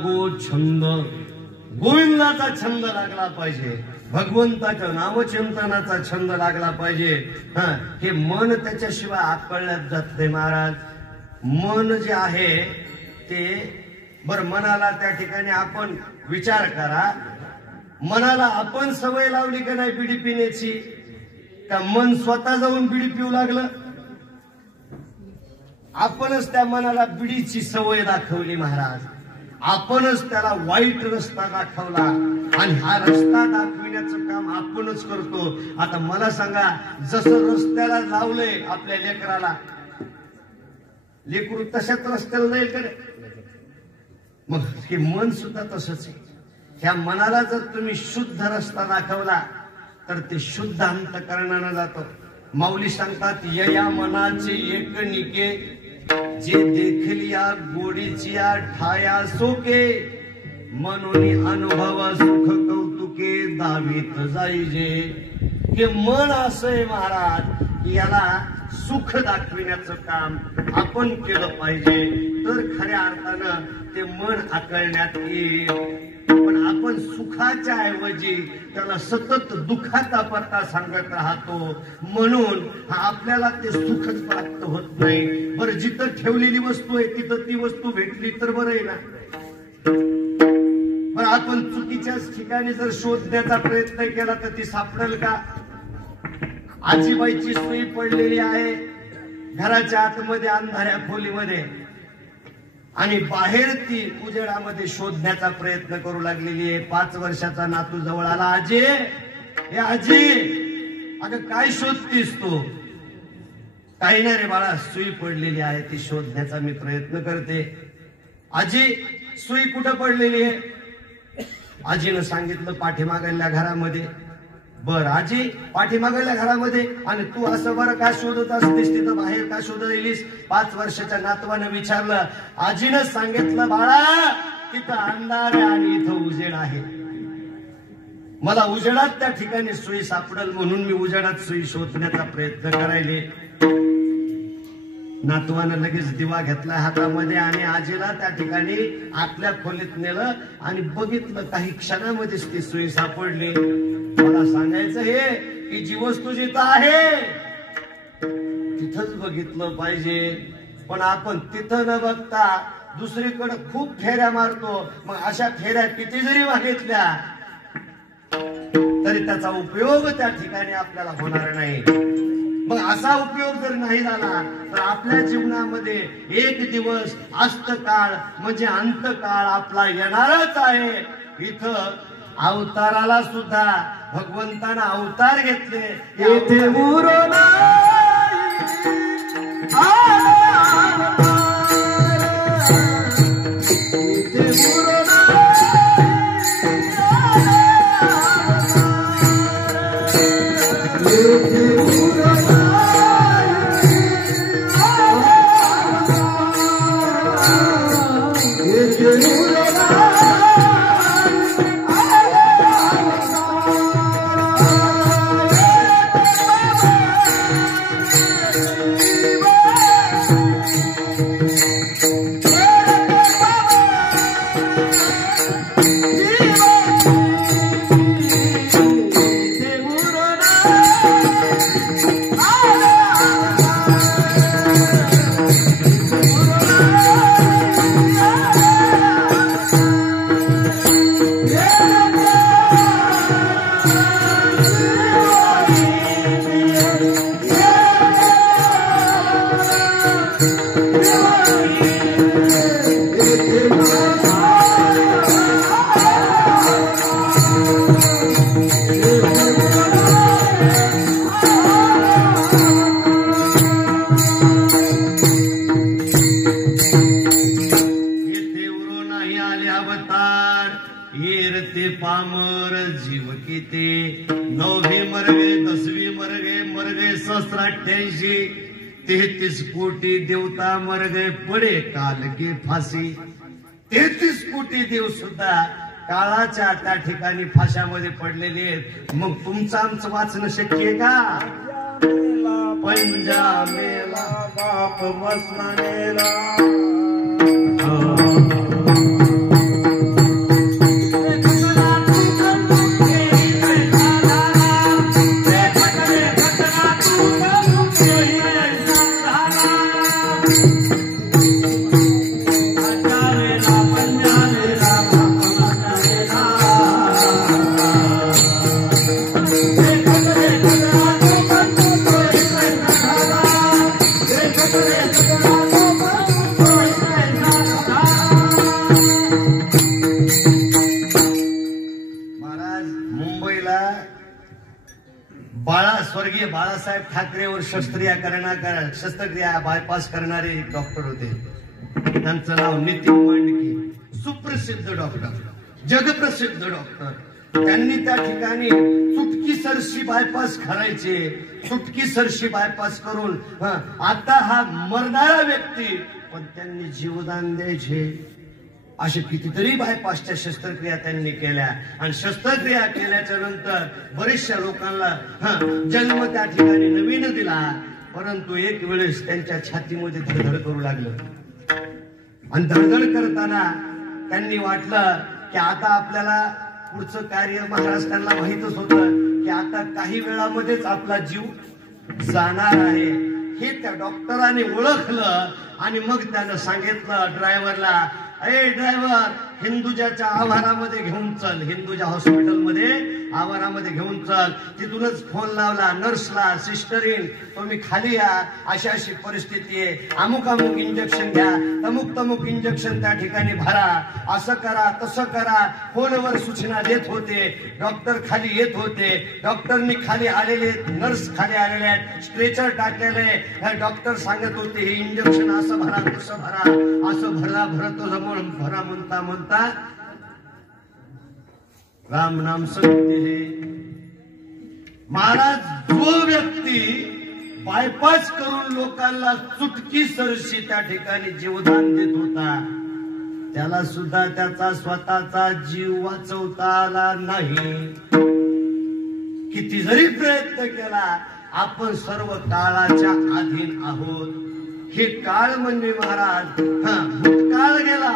गोविंदाचा छंद लागला पाहिजे, भगवंताच्या नामचिंतनाचा छंद लागला पाहिजे. हे मन त्याच्याशिवाय आकळण्यात जात नाही महाराज. मन जे आहे ते बर मनाला त्या ठिकाणी आपण विचार करा. मनाला आपण सवय लावली का नाही बिडी पिण्याची, का मन स्वतः जाऊन बिडी पिऊ लागलं. आपणच त्या मनाला बिडीची सवय दाखवली महाराज. आपणच त्याला वाईट रस्ता दाखवला आणि हा रस्ता दाखविण्याचं काम आपणच करतो. आता मला सांगा, जसं रस्त्याला लावलंय आपल्या लेकराला, लेकरू तशाच रस्त्याला जाईल का रे. मग हे मन सुद्धा तसंच आहे. ह्या मनाला जर तुम्ही शुद्ध रस्ता दाखवला तर ते शुद्ध अंतकरणानं जातो. माऊली सांगतात, या मनाचे एक निके जे देखलिया गोडीचिया ठाया सोके, मनोनी अनुभव सुख कौतुके दावीत जाईजे. हे मन असं आहे महाराज, याला सुख दाखविण्याचं काम आपण केलं पाहिजे तर खऱ्या अर्थानं ते मन आकळण्यात येईल. पण आपण सुखाच्या ऐवजी त्याला सतत दुःखाचा पत्ता सांगत राहतो, म्हणून आपल्याला ते सुखच प्राप्त होत नाही. बरं, जिथं ठेवलेली वस्तू आहे तिथं ती वस्तू भेटली तर बरं आहे ना. पण आपण चुकीच्याच ठिकाणी जर शोधण्याचा प्रयत्न केला तर ती सापडेल का. आजीबाईची सुई पडलेली आहे घराच्या आतमध्ये अंधाऱ्या खोलीमध्ये आणि बाहेर ती उजेडामध्ये शोधण्याचा प्रयत्न करू लागलेली आहे. 5 वर्षाचा नातू जवळ आला, आजी हे आजी अगं काय शोधतीस तू. काही नाही रे बाळा, सुई पडलेली आहे ती शोधण्याचा मी प्रयत्न करते. आजी सुई कुठं पडलेली आहे. आजीनं सांगितलं पाठीमागल्या घरामध्ये. बर आजी, पाठीमागल्या घरामध्ये, आणि तू असं बरं का शोधत असतेस तिथं बाहेर का शोधलेलीस. 5 वर्षाच्या नातवानं विचारलं. आजीनं सांगितलं, बाळा तिथं अंधार आहे आणि इथं उजेड आहे. मला उजेडात त्या ठिकाणी सुई सापडल म्हणून मी उजेडात सुई शोधण्याचा प्रयत्न करायले. नातवानं लगेच दिवा घेतला हातामध्ये आणि आजीला त्या ठिकाणी आतल्या खोलीत नेलं आणि बघितलं. काही क्षणामध्येच ती सुई सापडली. मला सांगायचं हे की जी वस्तू जिथं आहे तिथंच बघितलं पाहिजे. पण आपण तिथं न बघता दुसरीकडे खूप फेऱ्या मारतो. मग अशा फेऱ्या किती जरी मागितल्या तरी त्याचा उपयोग त्या ठिकाणी आपल्याला होणार नाही. मग असा उपयोग जर नाही झाला तर आपल्या जीवनामध्ये एक दिवस अस्तकाळ म्हणजे अंतकाळ आपला येणारच आहे. इथं अवताराला सुद्धा भगवंतानं अवतार घेतले. येथे उरोना पामर जीव किती 9वी मरगे 10वी मरगे मरगे 788 33 कोटी देवता मरगे पडे काल के फाशी. 33 कोटी देव सुद्धा काळाच्या त्या ठिकाणी फाशामध्ये पडलेले आहेत. मग तुमचं आमचं वाचणं शक्य आहे का? पंजा मेला बाप मसनानेला स्वर्गीय बाळासाहेब ठाकरेवर शस्त्रक्रिया बायपास करणारे डॉक्टर होते. त्यांचं नाव नितीन मांडके. सुप्रसिद्ध डॉक्टर, जगप्रसिद्ध डॉक्टर. त्यांनी त्या ठिकाणी चुटकीसरशी बायपास करायचे. चुटकीसरशी बायपास करून आता हा मरणारा व्यक्ती पण त्यांनी जीवदान द्यायचे. असे कितीतरी बायपासच्या शस्त्रक्रिया त्यांनी केल्या. आणि शस्त्रक्रिया केल्याच्या नंतर बरेचशा लोकांना जन्म त्या ठिकाणी नवीन दिला. परंतु एक वेळेस त्यांच्या छातीमध्ये धडधड करू लागलं. आणि धडधड करताना त्यांनी वाटलं की आता आपल्याला पुढचं कार्य महाराष्ट्राला माहितच होतं की आता काही वेळामध्येच आपला जीव जाणार आहे. हे त्या डॉक्टरांनी ओळखलं आणि मग त्यानं सांगितलं ड्रायव्हरला, अरे ड्रायव्हर हिंदुजाच्या आवारामध्ये घेऊन चल. हिंदुजा हॉस्पिटलमध्ये आवारामध्ये घेऊन चल. तिथूनच फोन लावला नर्सला, सिस्टरीन, तुम्ही खाली या, अशी अशी परिस्थिती आहे, अमुक अमुक इंजेक्शन घ्या, तमुक तमुक इंजेक्शन त्या ठिकाणी भरा, असं करा तसं करा. फोनवर सूचना देत होते. डॉक्टर खाली येत होते. डॉक्टरनी खाली आलेले, नर्स खाली आलेले आहेत, स्ट्रेचर टाकलेले. डॉक्टर सांगत होते हे इंजेक्शन असं भरा तसं भरा. असं भरा भरतो भरा म्हणता म्हणता राम नाम सांगते हे महाराज. जो व्यक्ती बायपास करून लोकांना चुटकी सरशी त्या ठिकाणी जीवदान देत होता त्याला सुद्धा त्याचा स्वतःचा जीव वाचवता आला नाही. किती जरी प्रयत्न केला आपण सर्व काळाच्या अधीन आहोत. हे काळ म्हणजे महाराज भूतकाळ गेला.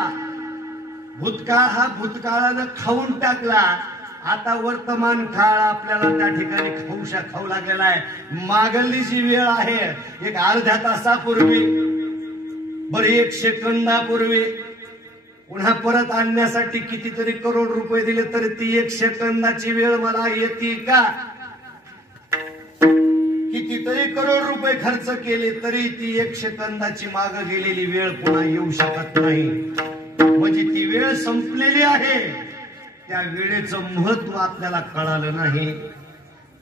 भूतकाळ हा भूतकाळानं खाऊन टाकला. आता वर्तमान काळ आपल्याला त्या ठिकाणी खाऊ लागलेला आहे. मागली जी वेळ आहे एक अर्ध्या तासापूर्वी, बरं 1 सेकंदापूर्वी, पुन्हा परत आणण्यासाठी कितीतरी करोड रुपये दिले तरी ती 1 सेकंदाची वेळ मला येते का? कितीतरी करोड रुपये खर्च केले तरी ती 1 सेकंदाची माग गेलेली वेळ पुन्हा येऊ शकत नाही. म्हणजे ती वेळ संपलेली आहे. त्या वेळेचं महत्व आपल्याला कळालं नाही.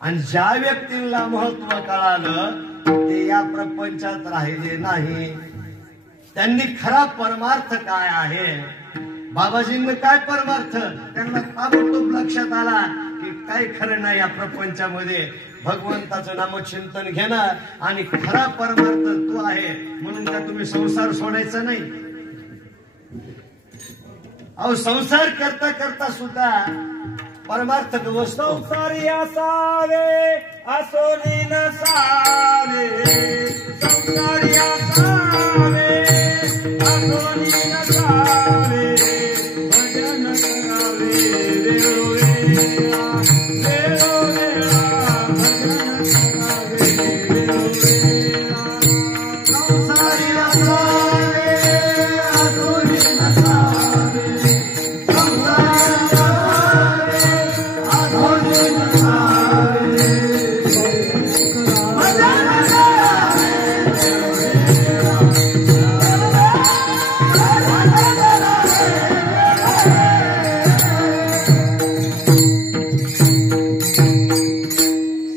आणि ज्या व्यक्तीला महत्व कळालं ते या प्रपंचात राहिले नाही. त्यांनी खरा परमार्थ काय आहे, बाबाजींना काय परमार्थ, त्यांना ताबडतोब लक्षात आला की काय खरं नाही या प्रपंचामध्ये. भगवंताचं नामचिंतन घेणं आणि खरा परमार्थ तो आहे. म्हणून का तुम्ही संसार सोडायचा नाही? अहो संसार करता करता सुद्धा परमार्थ वस्तू संसारी असावे असोनी नसावे. संसारी असावे असोनी नसावे. भजन करावे वेळोवेळा वेळोवेळा. भजन करावे वेळोवेळा.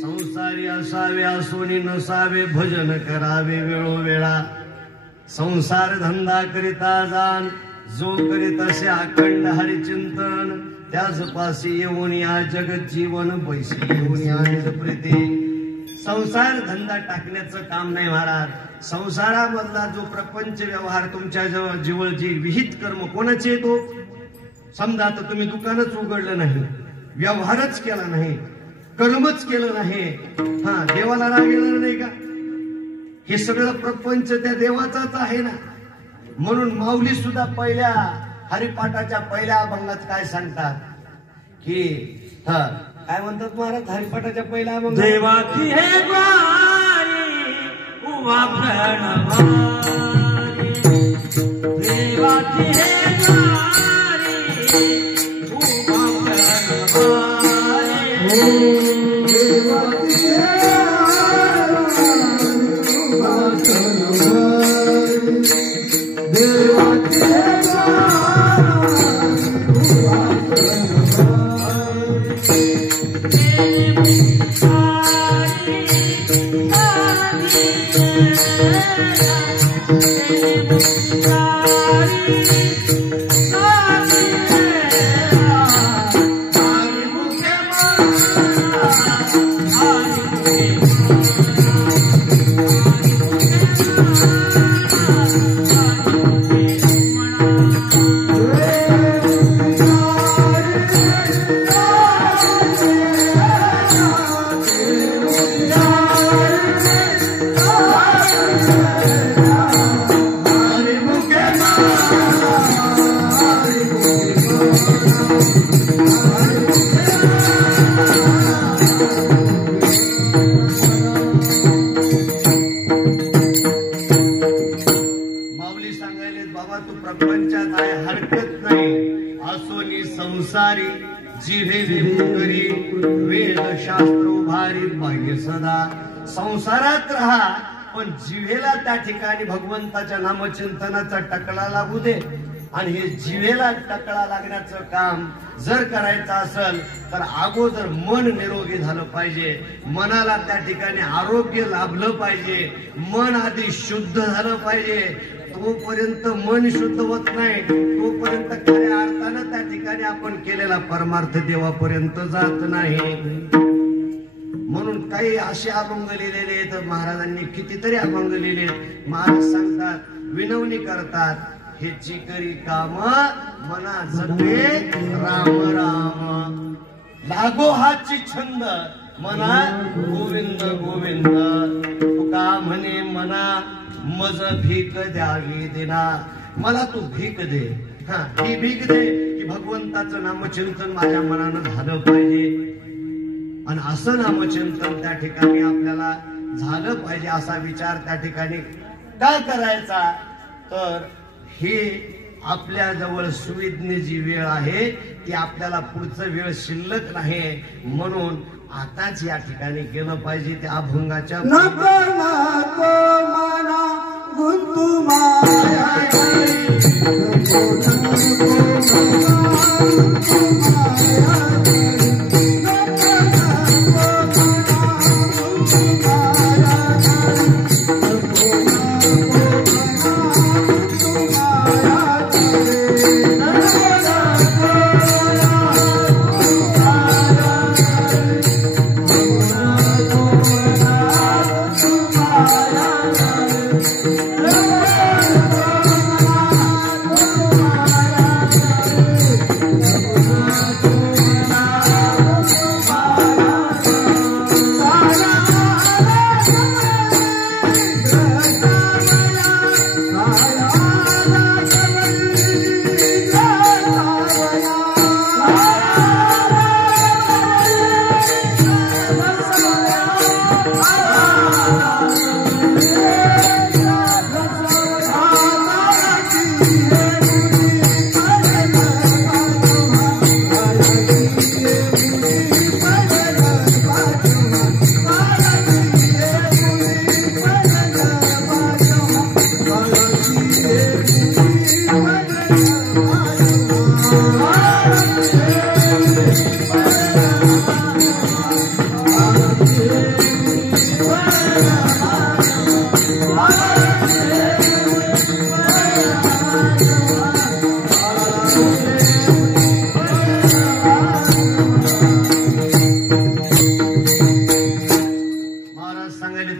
संसारी असावे असोनी नसावे. नसावे. भजन करावे वेळोवेळा. संसार धंदा करिता जाण जो करीत असे अखंड हरिचिंतन. त्याच पाशी येऊन या जगत जीवन पैसे येऊन या निज प्रीती. संसार धंदा टाकण्याचं काम नाही महाराज. संसारामधला जो प्रपंच व्यवहार तुमच्या जवळ जी विहित कर्म कोणाचे येतो. समजा आता तुम्ही दुकानच उघडलं नाही, व्यवहारच केला नाही, कर्मच केलं नाही, देवाला राग येणार नाही का? हे सगळं प्रपंच त्या देवाचाच आहे ना. म्हणून माऊली सुद्धा पहिल्या हरिपाठाच्या पहिल्या अभंगात काय सांगतात की काय म्हणतात महाराज हरिपाठाच्या पहिल्या अभंग? देवाची हे द्वारी उभा प्रणभारी. देवाची हे द्वारी उभा प्रणभारी. संसारात राहा पण जिव्हेला त्या ठिकाणी भगवंताच्या नामचिंतनाचा टकला लागू दे. आणि हे जिव्हेला टकला लागण्याचं काम जर करायचं असेल तर अगोदर मन निरोगी झालं पाहिजे. मनाला त्या ठिकाणी आरोग्य लाभलं पाहिजे. मन आधी शुद्ध झालं पाहिजे. तोपर्यंत मन शुद्ध होत नाही तोपर्यंत खऱ्या अर्थानं त्या ठिकाणी आपण केलेला परमार्थ देवापर्यंत जात नाही. म्हणून काही असे अभंग लिहिलेले आहेत महाराजांनी, कितीतरी अभंग लिहिले. महाराज सांगतात, विनवणी करतात, हेची करी काम मना जपे राम राम. लागो हाची छंद मना गोविंद गोविंद तुका म्हणे मना मज भीक द्यावी देना मला तू भीक दे ही भीक दे की भगवंताचं नामचिंतन माझ्या मनानं झालं पाहिजे आणि असं नामचिंतन त्या ठिकाणी आपल्याला झालं पाहिजे असा विचार त्या ठिकाणी काय करायचा तर हे आपल्या जवळ सुविज्ञ जी वेळ आहे ती आपल्याला पुढचं वेळ शिल्लक नाही म्हणून आताच या ठिकाणी गेलं पाहिजे त्या अभंगाच्या नको नको मना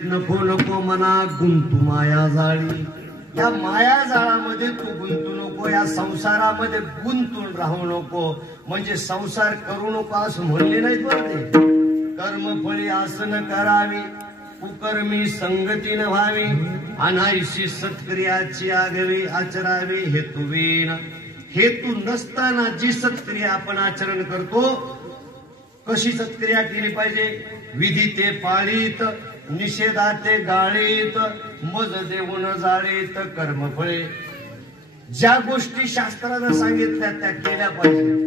गुंतू माया गुंतू माया जाळी या माया जाळामध्ये तू गुंतू नको या संसारामध्ये गुंतून राहू नको म्हणजे संसार करू नको असं म्हणले नाहीत बरं ते कर्मफळी आसन करावी कुकर्मी संगती न व्हावी अनायशी सत्क्रियाची आगवी आचरावी हेतुवीन हेतू नसताना जी सत्क्रिया आपण आचरण करतो कशी सत्क्रिया केली पाहिजे विधी ते पाळीत निषेधाते गाळीत मज देऊन जाळीत कर्मफळे ज्या गोष्टी शास्त्रानं सांगितल्या त्या केल्या पाहिजे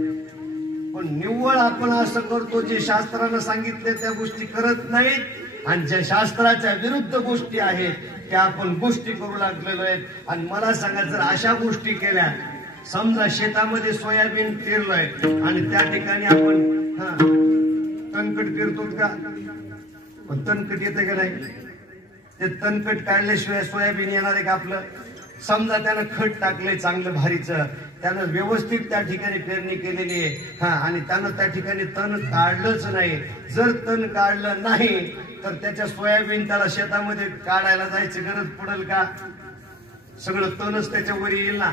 पण निव्वळ आपण असं करतो जे शास्त्रानं सांगितले त्या गोष्टी करत नाहीत आणि ज्या शास्त्राच्या विरुद्ध गोष्टी आहेत त्या आपण गोष्टी करू लागलेलो आहेत आणि मला सांगा जर अशा गोष्टी केल्या समजा शेतामध्ये सोयाबीन पेरलंय आणि त्या ठिकाणी आपण तणकट पेरतो का पण तणकट येते का नाही ते तणकट काढल्याशिवाय सोयाबीन येणार आहे का आपलं समजा त्यानं खत टाकलंय चांगलं भारीचं त्यानं व्यवस्थित त्या ठिकाणी पेरणी केलेली आहे आणि त्यानं त्या ठिकाणी तण काढलंच नाही जर तण काढलं नाही तर त्याच्या सोयाबीन त्याला शेतामध्ये काढायला जायची गरज पडेल का सगळं तणच त्याच्यावर येईल ना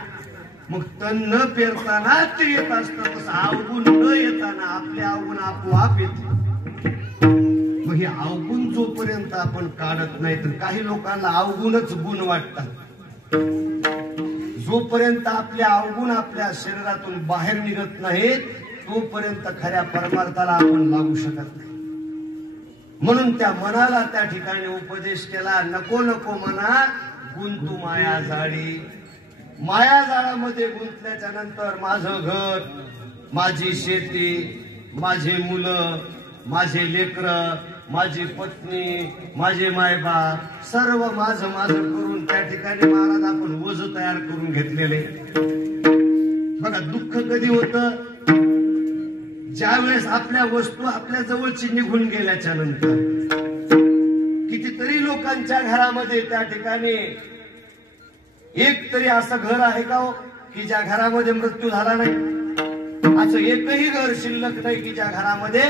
मग तण न पेरताना ते येत असतं तसं अवगुण न येताना आपले अवगुण आपोआप येते मग हे अवगुण जोपर्यंत आपण काढत नाही तर काही लोकांना अवगुणच गुण वाटतात जोपर्यंत आपले अवगुण आपल्या शरीरातून बाहेर निघत नाहीत तोपर्यंत खऱ्या परमार्थाला आपण लागू शकत नाही म्हणून त्या मनाला त्या ठिकाणी उपदेश केला नको नको मना गुंतू माया जाळी माया जाळामध्ये गुंतल्याच्या नंतर माझं घर माझी शेती माझी मुलं माझे लेकरं माझी पत्नी माझे मायबाप सर्व माझं करून त्या ठिकाणी महाराज आपण ओझ तयार करून घेतलेले बघा दुःख कधी होतं ज्यावेळेस आपल्या वस्तू आपल्या जवळची निघून गेल्याच्या नंतर कितीतरी लोकांच्या घरामध्ये त्या ठिकाणी एक तरी असं घर आहे का हो की ज्या घरामध्ये मृत्यू झाला नाही असं एकही घर शिल्लक नाही की ज्या घरामध्ये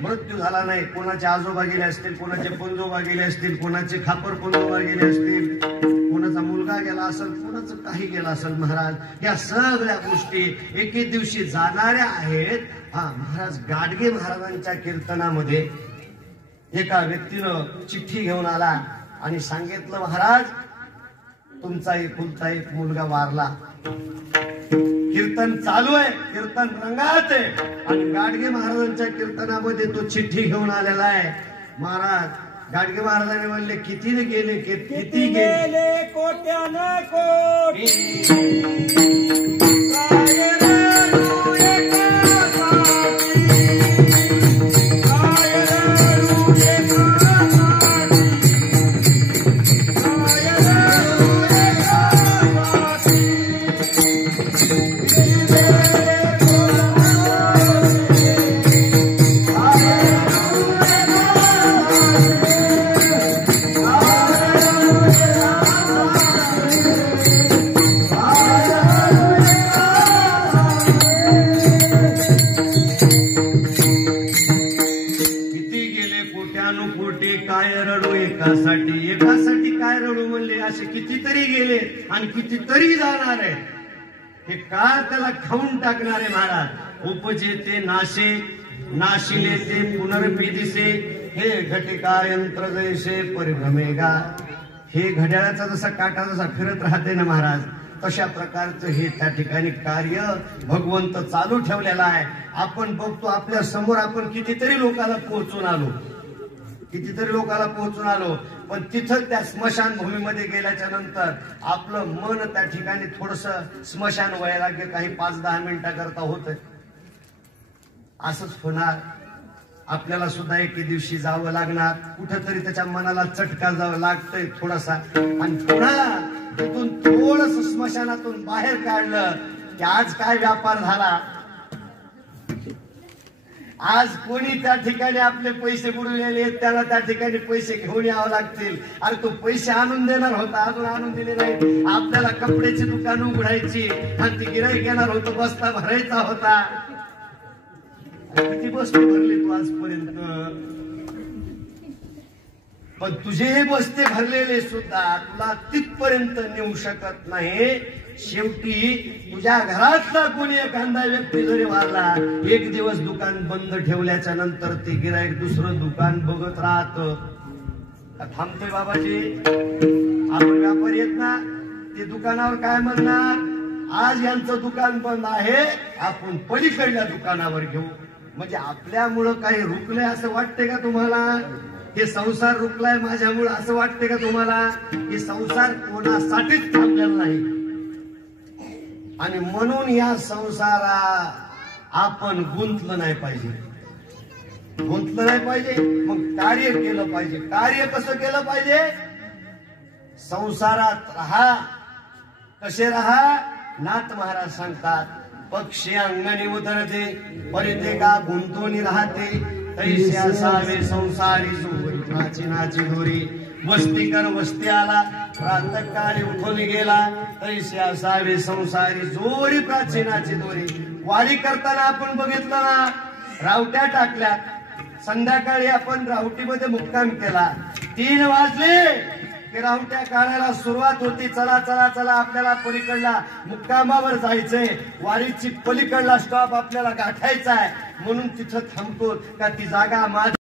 मृत्यू झाला नाही कोणाचे आजोबा गेले असतील कोणाचे पंजोबा गेले असतील कोणाचे खापर पंजोबा गेले असतील कोणाचा मुलगा गेला असेल कोणाचं काही गेला असेल महाराज या सगळ्या गोष्टी एके दिवशी जाणाऱ्या आहेत महाराज गाडगे महाराजांच्या कीर्तनामध्ये एका व्यक्तीनं चिठ्ठी घेऊन आला आणि सांगितलं, महाराज तुमचा एकुलता एक मुलगा वारला. कीर्तन चालू आहे, कीर्तन रंगात आहे आणि गाडगे महाराजांच्या कीर्तनामध्ये तो चिठ्ठी घेऊन आलेला आहे. महाराज गाडगे महाराजांनी म्हणले, किती गेले, किती गेले, कोट्यानं कोटी एकासाठी काय रडू म्हणले, असे कितीतरी गेले आणि कितीतरी जाणार आहे. हे काळ त्याला खाऊन टाकणारे महाराज. उपजे ते नाशे, नाशिले ते पुनर्पी दिसे, हे घटिका यंत्र जैसे परिभ्रमेगा. हे घड्याळाचा जसा काटा जसा फिरत राहते ना महाराज, तशा प्रकारचं हे त्या ठिकाणी कार्य भगवंत चालू ठेवलेला आहे. आपण बघतो आपल्या समोर, आपण कितीतरी लोकांना पोहोचून आलो, कितीतरी लोकांना पोहोचून आलो, पण तिथं त्या स्मशानभूमीमध्ये गेल्याच्या नंतर आपलं मन त्या ठिकाणी थोडस स्मशान वैराग्य काही 5-10 मिनिटाकरता होत. असंच होणार. आपल्याला सुद्धा एके दिवशी जावं लागणार, कुठंतरी त्याच्या मनाला चटका जावं लागतंय थोडासा, आणि पुन्हा तिथून थोडस स्मशानातून बाहेर काढलं की आज काय व्यापार झाला. आज कोणी त्या ठिकाणी आपले पैसे बुडवलेले आहेत, त्याला त्या ठिकाणी पैसे घेऊन यावं लागतील. अरे तो पैसे आणून देणार होता, अजून आणून दिले नाही. आपल्याला कपड्याची दुकान उघडायची आणि ती गिऱ्हाईक येणार होतं, बस्ता भरायचा होता. किती बस्ते भरले तू आजपर्यंत, पण तुझे हे बस्ते भरलेले सुद्धा तुला तिथपर्यंत नेऊ शकत नाही. शेवटी तुझ्या घरातला कोणी एखादा व्यक्ती जरी वारला, एक दिवस दुकान बंद ठेवल्याच्या नंतर ते गिराईक दुसरं दुकान बघत राहत. थांबते बाबाजी, आपण व्यापारी आहेत ना, ते दुकानावर काय म्हणणार, आज यांचं दुकान बंद आहे, आपण पलीकडल्या दुकानावर घेऊ. म्हणजे आपल्यामुळं काही रुकलंय असं वाटतंय का तुम्हाला? हे संसार रुकलाय माझ्यामुळं असं वाटतंय का तुम्हाला? हे संसार कोणासाठीच थांबलेला नाही. आणि म्हणून या संसारा आपण गुंतलं नाही पाहिजे, गुंतलं नाही पाहिजे. मग कार्य केलं पाहिजे. कार्य कसं केलं पाहिजे? संसारात राहा. कसे राहा? नाथ महाराज सांगतात, पक्षी अंगणी उतरते परिते का गुंतवणी राहते, तैसे असावे संसारी जोरी प्राचीनाची दोरी. वस्तीकर वस्ती आला, प्रातःकाळी उठून गेला, तैसे असावे संसारी जोरी प्राचीनाची दोरी. वारी करताना आपण बघितलं ना, रावट्या टाकल्या. संध्याकाळी आपण रावटीमध्ये मुक्काम केला. 3 वाजले की रावट्या काढायला सुरुवात होती. चला चला चला, आपल्याला पलीकडला मुक्कामावर जायचंय, वारीची पलीकडला स्टॉप आपल्याला गाठायचा आहे. म्हणून तिथं थांबतो का ती जागा माझी